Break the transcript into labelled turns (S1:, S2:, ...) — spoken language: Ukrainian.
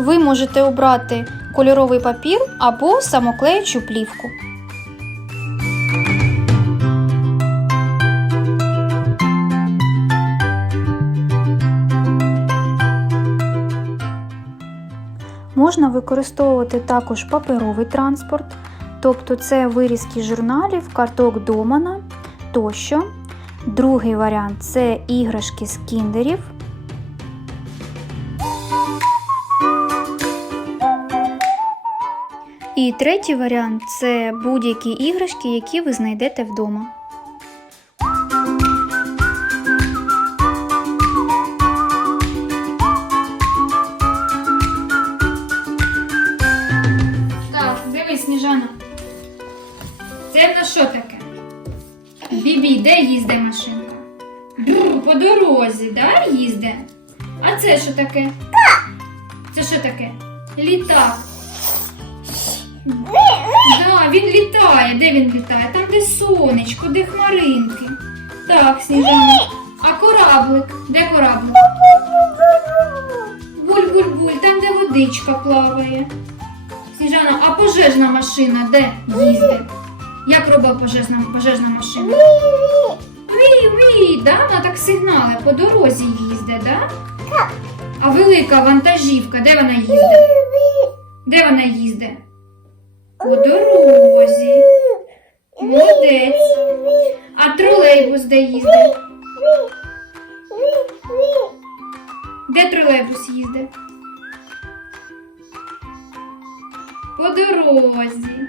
S1: Ви можете обрати кольоровий папір або самоклеючу плівку. Можна використовувати також паперовий транспорт, тобто це вирізки журналів, карток домана тощо. Другий варіант це іграшки з кіндерів. І третій варіант це будь-які іграшки, які ви знайдете вдома. Так, дивись, Сніжана. Це в що таке? Бібі, де їзде машинка? Бррр, по дорозі, да, їзде? А це що таке? Це що таке? Літак. Да, він літає. Де він літає? Там, де сонечко, де хмаринки. Так, Сніжана. А кораблик? Де кораблик? Буль-буль-буль, там, де водичка плаває. Сніжана, а пожежна машина де їздить? Як робить пожежна, пожежна машина? Ві-ві, да? Вона так сигнали по дорозі їздить, да? А велика вантажівка, де вона їздить? Де вона їздить? По дорозі. Молодець. А тролейбус де їздить? Де тролейбус їздить? По дорозі.